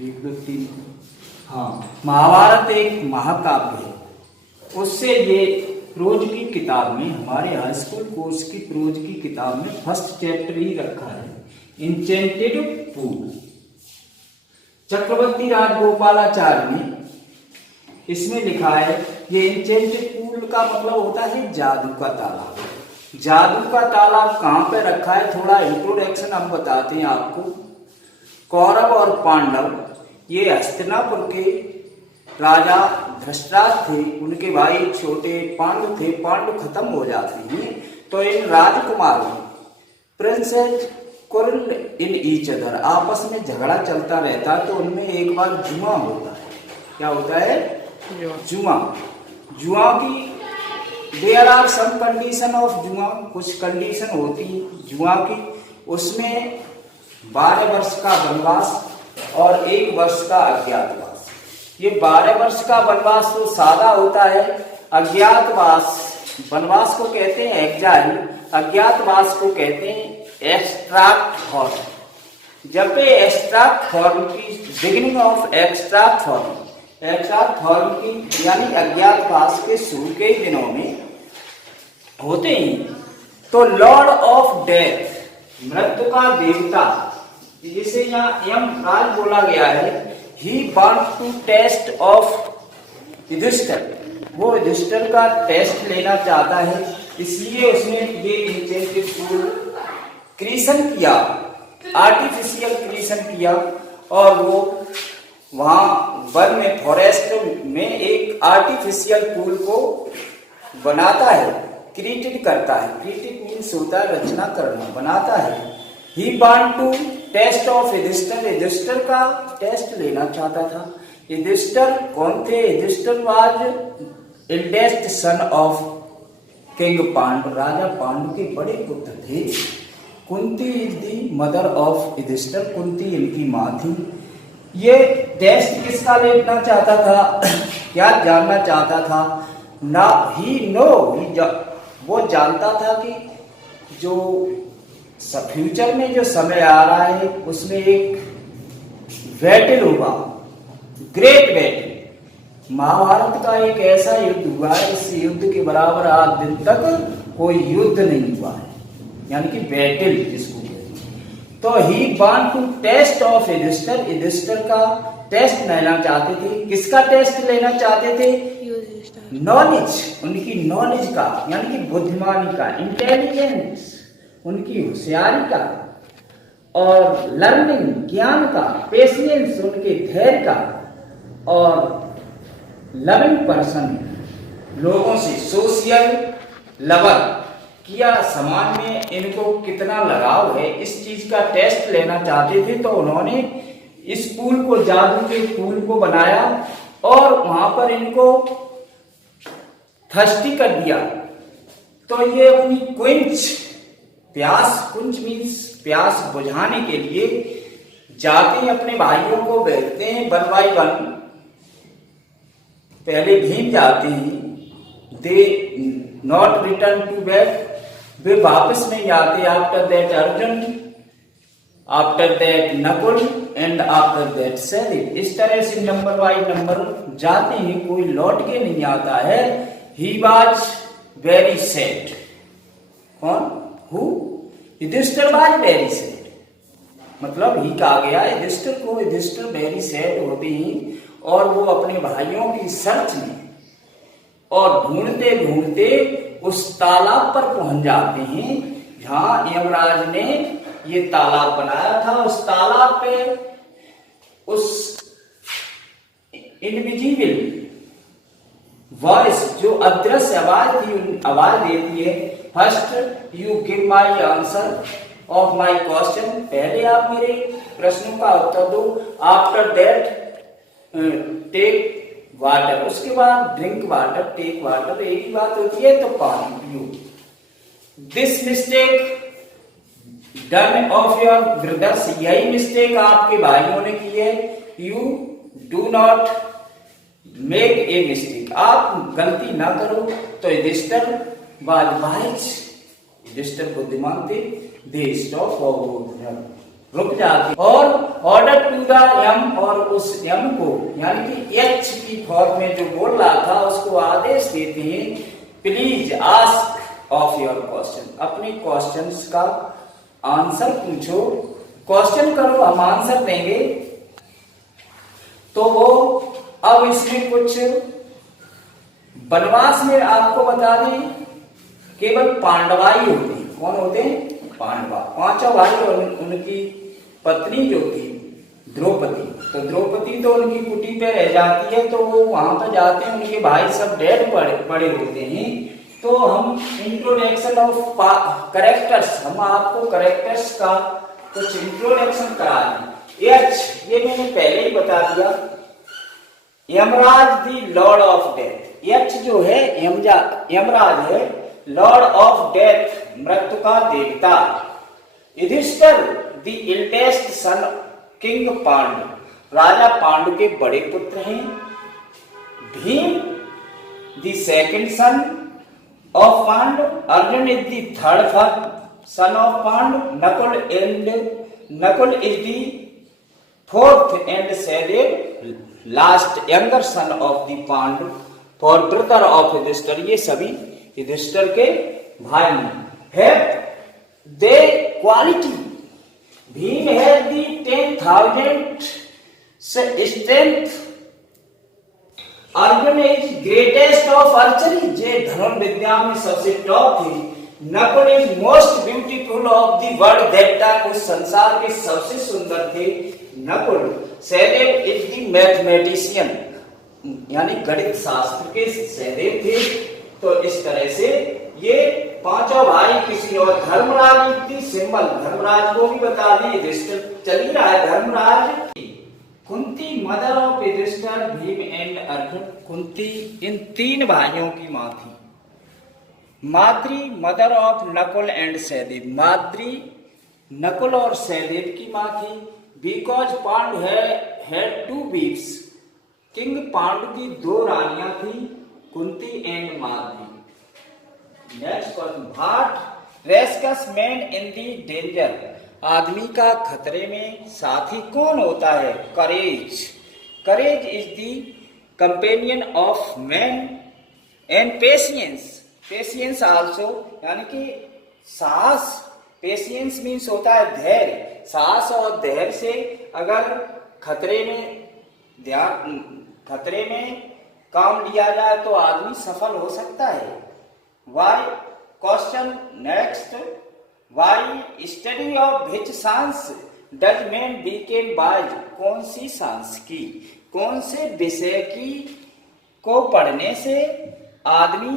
एक दो तीन। हाँ, महाभारत एक महाकाव्य है। उससे ये प्रोज की किताब में, हमारे हाई स्कूल कोर्स की प्रोज की किताब में फर्स्ट चैप्टर ही रखा है, इंचेंटेड पूल। चक्रवर्ती राजगोपालाचार्य ने इसमें लिखा है, ये इंचेंटेड पूल का मतलब होता है जादू का तालाब। जादू का तालाब कहाँ पे रखा है, थोड़ा इंट्रोडक्शन हम बताते हैं आपको। कौरव और पांडव ये हस्तिनापुर के राजा धृतराष्ट्र थे, उनके भाई छोटे पांडु थे। पांडु खत्म हो जाते हैं तो इन राजकुमारों princes quarrel in each other, आपस में झगड़ा चलता रहता है। तो उनमें एक बार जुआ होता है। क्या होता है? जुआ। जुआ की there are some condition of जुआ, कुछ कंडीशन होती है जुआ की। उसमें 12 वर्ष का वनवास और 1 वर्ष का अज्ञातवास। ये 12 वर्ष का वनवास तो सादा होता है, अज्ञातवास वनवास को कहते हैं एग्जाइल, अज्ञातवास को कहते हैं एक्सट्रैक्ट फॉर्म। जब पे एक्सट्रैक्ट फॉर्म की बिगिनिंग ऑफ एक्सट्रैक्ट फॉर्म की यानी अज्ञातवास के शुरू के दिनों में होते ही, तो लॉर्ड ऑफ डेथ, मृत्यु का देवता, जिसे यहाँ यमराज बोला गया है, he want to test of Yudhishthir, वो युधिष्ठिर का टेस्ट लेना चाहता है। इसलिए उसने ये इंचेंटेड पूल क्रिएशन किया, आर्टिफिशियल क्रिएशन किया। और वो वहां वन में, फॉरेस्ट में एक आर्टिफिशियल पूल को बनाता है, क्रिएटेड करता है। क्रिएटेड मीन्स होता है रचना करना, बनाता है। He want to test of Yudhishthir, Yudhishthir का टेस्ट लेना चाहता था। युधिष्ठिर कौन थे? Yudhishthir was eldest son of king Pandu, राजा पांडु के बड़े पुत्र थे। Kunti is the mother of Yudhishthir, Kunti इनकी माँ थी। ये टेस्ट किसका लेना चाहता था, क्या जानना चाहता था ना? वो जानता था कि जो फ्यूचर में जो समय आ रहा है उसमें एक बैटल होगा, ग्रेट बैटल। महाभारत का एक ऐसा युद्ध हुआ है, इस युद्ध के बराबर आज दिन तक कोई युद्ध नहीं हुआ है, यानी कि बैटल जिसको कहते हैं। तो he want to test of Yudhishthir, Yudhishthir का टेस्ट लेना चाहते थे। किसका टेस्ट लेना चाहते थे? नॉलेज, उनकी नॉलेज का, यानी कि बुद्धिमानी का, इंटेलिजेंस, उनकी होशियारी का, और लर्निंग, ज्ञान का, पेशेंस, उनके धैर्य का, और लविंग पर्सन, लोगों से सोशल लवर किया, समाज में इनको कितना लगाव है, इस चीज का टेस्ट लेना चाहते थे। तो उन्होंने इस पूल को, जादू के पूल को बनाया और वहां पर इनको थर्स्टी कर दिया। तो ये अपनी क्विंच, प्यास, कुंज मीन्स प्यास बुझाने के लिए जाते हैं, अपने भाइयों को भेजते हैं 1 by 1। पहले भीम जाते हैं, they not return to back, वे वापस नहीं आते। After that Arjun, after that Nakul and after that Sahdev. इस तरह से नंबर वाइज नंबर जाते हैं, कोई लौट के नहीं आता है। He was very sad. कौन? Who? Yudhishthir was very sad, मतलब ही कहा गया युधिष्ठिर को, युधिष्ठिर वेरी सैड होते हैं और वो अपने भाइयों की सर्च में और ढूंढते ढूंढते उस तालाब पर पहुंच जाते हैं जहां यमराज ने ये तालाब बनाया था। उस तालाब पे उस इनविजिबल वॉइस, जो अदृश्य आवाज थी, आवाज देती है, first you give my answer of my question, पहले आप मेरे प्रश्नों का उत्तर दो। आफ्टर दैट टेक वाटर, उसके बाद ड्रिंक वाटर, टेक वाटर एक ही बात होती है, तो पानी पियो। This mistake done of your brothers, यही मिस्टेक आपके भाइयों ने की है। You do not make a mistake, आप गलती ना करो। तो युधिष्ठिर वाज वाइज, युधिष्ठिर बुद्धिमान थे। दे स्टॉप फॉर रुक जाती है। और ऑर्डर टू द एम, और उस एम को यानी कि एच की फॉर्म में जो बोल रहा था उसको आदेश देते हैं, please ask of your question, अपने क्वेश्चंस का आंसर पूछो, क्वेश्चन करो, हम आंसर देंगे। तो वो अब इसमें कुछ वनवास में आपको बता दें केवल पांडवाई होती। कौन होते हैं? पांडवा। पांचों भाई और उनकी पत्नी जो थी द्रौपदी, तो द्रौपदी तो उनकी कुटी पे रह जाती है, तो वो वहां पर जाते हैं, उनके भाई सब डेड पड़े होते हैं। तो हम इंट्रोडक्शन ऑफ करेक्टर्स, हम आपको करेक्टर्स का कुछ इंट्रोडक्शन करा दें। एच, ये मैंने पहले ही बता दिया, यमराज दी लॉर्ड ऑफ डेथ। एच जो है यमराज है, लॉर्ड ऑफ डेथ, मृत्यु का देवता। Yudhishthir the eldest son king Pandu, राजा पांडु के बड़े पुत्र हैं। Bhim the second son of Pandu, Arjun is the third son of Pandu, Nakul is the fourth and Sahdev last younger son of the Pandu four brother of Yudhishthir. ये सभी युधिष्ठिर के भाई है। दे क्वालिटी, भीम है the 10,000 strength, Arjun is greatest of archery, जे धनुर्विद्या में सबसे टॉप थे। Nakul is most beautiful of the world that time, उस संसार के सबसे सुंदर थे Nakul. Sahdev is the mathematician, यानी गणित शास्त्र के सहदेव थे। तो इस तरह से ये पांचों भाई किसी और, धर्मराज इतनी सिंबल, धर्मराज को भी बता दी, युधिष्ठिर चल ही रहा है Dharmraj. Kunti mother of Yudhishthir, Bhim and Arjun. Kunti इन तीन भाइयों की मां थी। Madri mother of Nakul and Sahdev, Madri Nakul और सहदेव की मां थी। Because Pandu had two wives, king Pandu की दो रानियां थी, Kunti and Madri. Next question, what rescues man in the danger, आदमी का खतरे में साथी कौन होता है? Courage, courage is the companion of man and patience, patience also, यानी कि साहस, पेशियंस मीन्स होता है धैर्य, साहस और धैर्य से अगर खतरे में काम लिया जाए तो आदमी सफल हो सकता है। Why question next, why study of which science does man became wise, कौन सी साइंस की, कौन से विषय की को पढ़ने से आदमी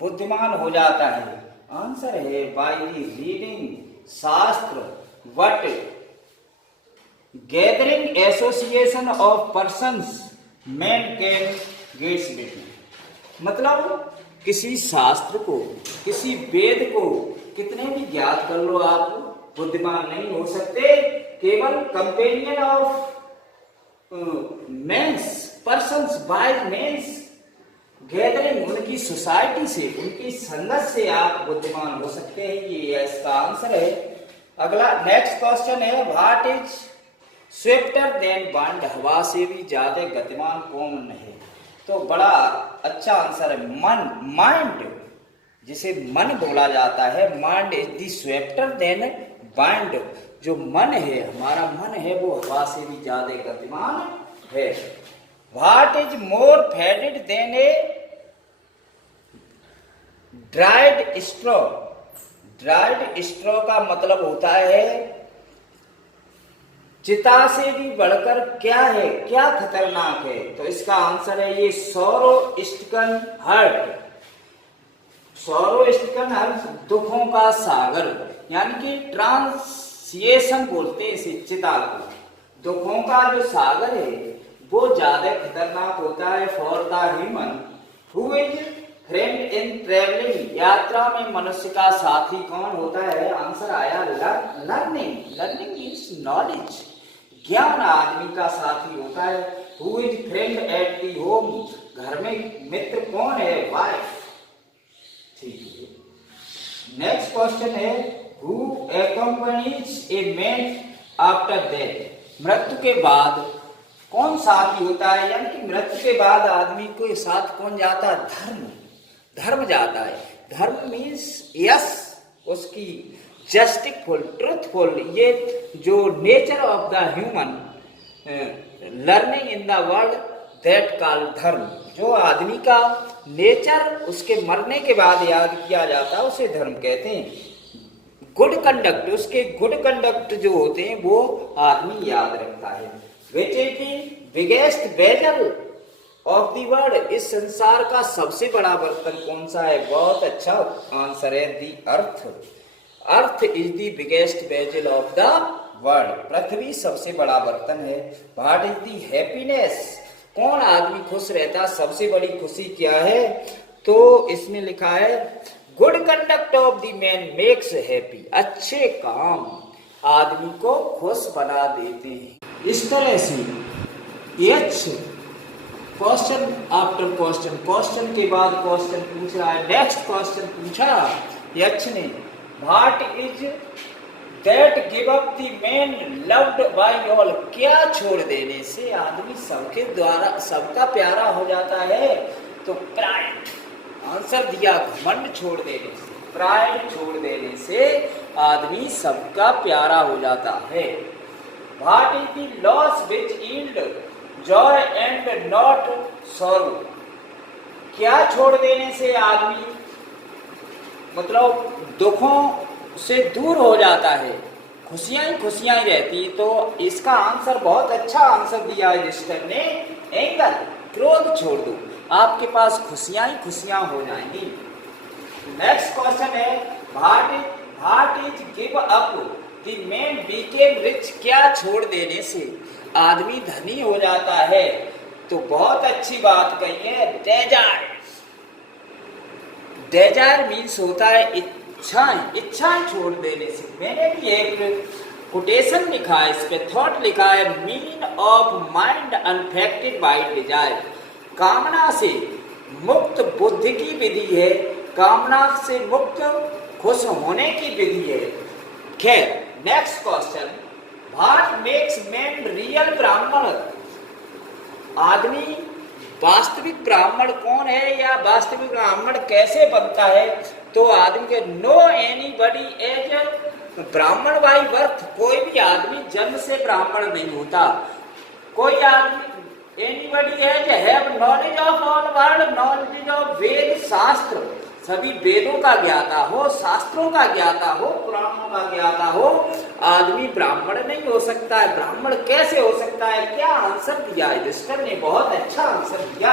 बुद्धिमान हो जाता है? आंसर है by reading shastra, what gathering association of persons man can gets between. मतलब किसी शास्त्र को, किसी वेद को कितने भी ज्ञात कर लो, आप बुद्धिमान नहीं हो सकते। केवल companion of mens, persons by mens, gathering, उनकी सोसाइटी से, उनकी संगत से आप बुद्धिमान हो सकते हैं। ये इसका आंसर है। अगला नेक्स्ट क्वेश्चन है, what is swifter than wind, हवा से भी ज्यादा गतिमान कौन है? तो बड़ा अच्छा आंसर है मन, माइंड, जिसे मन बोला जाता है। Mind is the swifter than wind, जो मन है, हमारा मन है, वो हवा से भी ज्यादा गतिमान है। What is more faded than a dried straw, dried straw का मतलब होता है चिता से भी बढ़कर क्या है, क्या खतरनाक है? तो इसका आंसर है ये सौरोस्टिकन हर्ट, सौरोस्टिकन हर्ट, दुखों का सागर, यानी कि ट्रांसिएशन बोलते हैं इसे, चिता को। दुखों का जो सागर है वो ज्यादा खतरनाक होता है for the human who is friend in travelling, यात्रा में मनुष्य का साथी कौन होता है? आंसर आया लर्निंग, लर्निंग मीन्स नॉलेज, ज्ञान आदमी का साथी होता है। Who is friend at the home, घर में मित्र कौन है? वाइफ। ठीक है। नेक्स्ट क्वेश्चन है, who accompanies a man after death, मृत्यु के बाद कौन साथी होता है, यानी कि मृत्यु के बाद आदमी के साथ कौन जाता है? धर्म, धर्म जाता है। धर्म मीन्स यस, उसकी जस्टिफुल, ट्रुथफुल, ये जो nature of the human learning in the world that call धर्म, जो आदमी का नेचर उसके मरने के बाद याद किया जाता है उसे धर्म कहते हैं। गुड कंडक्ट, उसके गुड कंडक्ट जो होते हैं वो आदमी याद रखता है। Which is the biggest bezel of the world, इस संसार का सबसे बड़ा बर्तन कौन सा है? बहुत अच्छा आंसर है, the earth. Earth is the biggest bezel of the world, पृथ्वी सबसे बड़ा बर्तन है। व्हाट इज द हैप्पीनेस, कौन आदमी खुश रहता, सबसे बड़ी खुशी क्या है? तो इसमें लिखा है good conduct of the man makes happy, अच्छे काम आदमी को खुश बना देते हैं। इस तरह से H question after question, question के बाद क्वेश्चन पूछ रहा है। नेक्स्ट क्वेश्चन पूछा एच ने, what is that give up the man loved by all, क्या छोड़ देने से आदमी सबके द्वारा सबका प्यारा हो जाता है? तो प्राइड, आंसर दिया घमंड छोड़ देने से, प्राइड छोड़ देने से आदमी सबका प्यारा हो जाता है। What is the loss which yield Joy and not sorrow, क्या छोड़ देने से आदमी मतलब दुखों से दूर हो जाता है, खुशियां ही रहती। तो इसका आंसर बहुत अच्छा आंसर दिया है रजिस्टर ने, एंगर, क्रोध छोड़ दो, आपके पास खुशियां ही खुशियां हो जाएंगी। नेक्स्ट क्वेश्चन है what is give up the man became rich, क्या छोड़ देने से आदमी धनी हो जाता है? तो बहुत अच्छी बात कही है, डेजायर। डेजायर मीन्स होता है इच्छाएं, इच्छाएं छोड़ देने से। मैंने भी एक कोटेशन लिखा है, इस पे थॉट लिखा है, mean of mind unaffected by desire, कामना से मुक्त बुद्धि की विधि है, कामना से मुक्त खुश होने की विधि है। खैर, next question, what makes man real ब्राह्मण, आदमी वास्तविक ब्राह्मण कौन है या वास्तविक ब्राह्मण कैसे बनता है? तो आदमी के नो एनीबडी एज ब्राह्मण बाय बर्थ, कोई भी आदमी जन्म से ब्राह्मण नहीं होता। कोई आदमी anybody as have knowledge of all world, knowledge of Veda Shastra, सभी वेदों का ज्ञाता हो, शास्त्रों का ज्ञाता हो, पुराणों का ज्ञाता हो, आदमी ब्राह्मण नहीं हो सकता है। ब्राह्मण कैसे हो सकता है? क्या आंसर दिया है रजिस्टर ने, बहुत अच्छा आंसर दिया।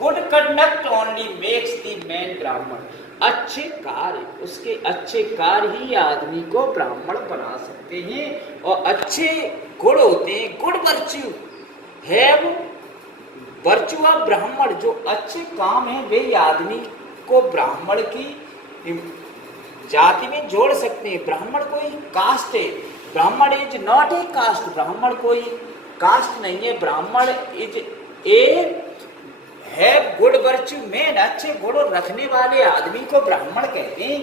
Good conduct only makes the man ब्राह्मण, अच्छे कार्य, उसके अच्छे कार्य ही आदमी को ब्राह्मण बना सकते हैं। और अच्छे गुण होते हैं, good virtue have virtue of ब्राह्मण, जो अच्छे काम है वे आदमी को ब्राह्मण की जाति में जोड़ सकते हैं। ब्राह्मण कोई कास्ट है, ब्राह्मण इज नॉट ए कास्ट, ब्राह्मण कोई कास्ट नहीं है। ब्राह्मण is A have good virtue man, अच्छे गुण रखने वाले आदमी को ब्राह्मण कहते हैं।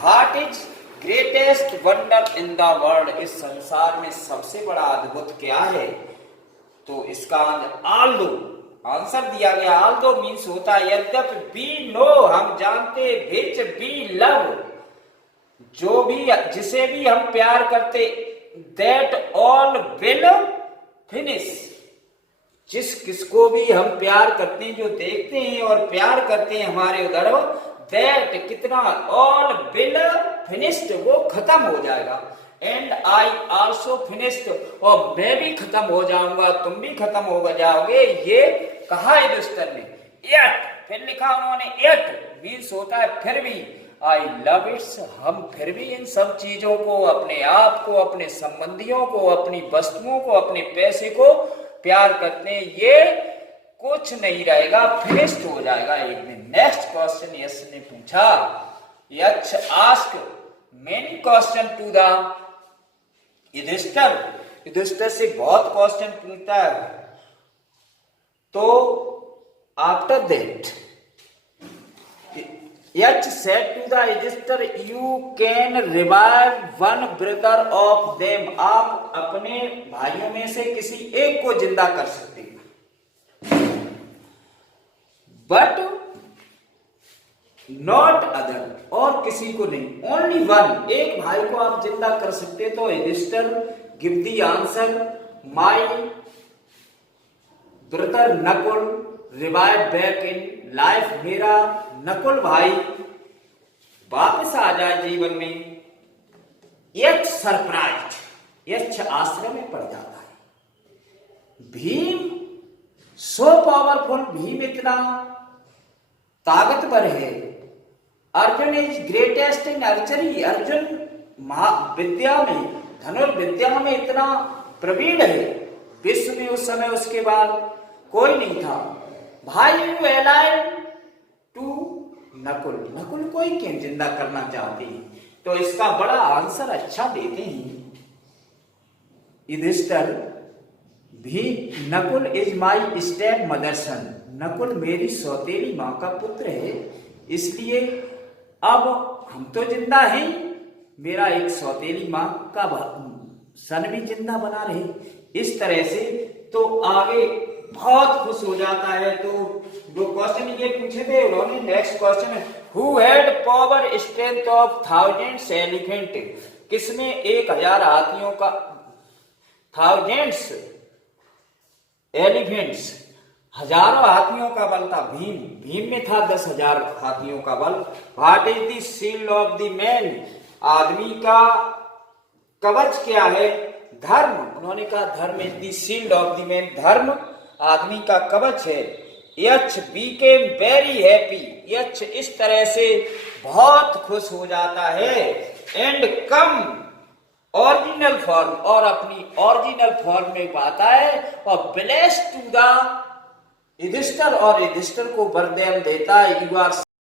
What is greatest wonder in the world, इस संसार में सबसे बड़ा अद्भुत क्या है? तो इसका आल्दो आंसर दिया गया। आल्दो मीन्स होता है यद्यपि, बी नो हम जानते, विच बी लव जो भी जिसे भी हम प्यार करते, दैट ऑल विल फिनिश जिस किसको भी हम प्यार करते हैं, जो देखते हैं और प्यार करते हैं हमारे उधर, दैट कितना, ऑल विल फिनिश्ड वो खत्म हो जाएगा, एंड आई आल्सो फिनिश्ड और मैं भी खत्म हो जाऊंगा, तुम भी खत्म हो जाओगे। ये कहा है रजिस्टर ने, एट फिर लिखा उन्होंने, एट मीन्स होता है फिर भी, आई लव इट्स हम फिर भी इन सब चीजों को, अपने आप को, अपने संबंधियों को, अपनी वस्तुओं को, अपने पैसे को प्यार करते हैं। ये कुछ नहीं रहेगा, फिनिश्ड हो जाएगा एक दिन। नेक्स्ट क्वेश्चन यश ने पूछा, Yaksha ask many question to the Yudhishthira, Yudhishthira से बहुत क्वेश्चन पूछता है। तो after that Yaksha said to the Yudhishthira, you can revive one brother of them, आप अपने भाइयों में से किसी एक को जिंदा कर सकते हैं, बट नॉट अदर, और किसी को नहीं। ओनली वन, एक भाई को आप जिंदा कर सकते। तो Yudhishthir give the answer, my brother Nakul revive back in life, मेरा नकुल भाई वापस आ जाए जीवन में। यक्ष सरप्राइज, यक्ष आश्रय में पड़ जाता है। भीम सो पावरफुल, भीम इतना ताकतवर है। Arjun is greatest in archery, Arjun विद्या में, धनुर्विद्या में इतना प्रवीण है। विश्व में उस समय उसके बाद कोई नहीं था। भाई you alive to Nakul, Nakul को ही क्यों जिंदा करना चाहते हैं? तो इसका बड़ा आंसर अच्छा देते हैं युधिष्ठिर, भी Nakul is my step mother सन, नकुल मेरी सौतेली माँ का पुत्र है, इसलिए अब हम तो जिंदा हैं, मेरा एक सौतेली माँ का सन भी जिंदा बना रहे। इस तरह से तो आगे बहुत खुश हो जाता है। तो जो क्वेश्चन ये पूछे थे उन्होंने, नेक्स्ट क्वेश्चन है who had power strength of thousands elephant, किसमें 1000 हाथियों का, थाउजेंड्स एलिफेंट्स, हजारों हाथियों का बल था। भीम, भीम में था 10,000 हाथियों का बल। What is the shield of the man, आदमी का कवच क्या है? धर्म, उन्होंने कहा धर्म is the shield of the man, धर्म आदमी का कवच है। यक्ष बीकेम वेरी हैप्पी, यक्ष इस तरह से बहुत खुश हो जाता है। एंड कम ओरिजिनल फॉर्म, और अपनी ओरिजिनल फॉर्म में पाता है। और ब्लेस टू द युधिष्ठिर, और युधिष्ठिर को वरदान देता है, यू आर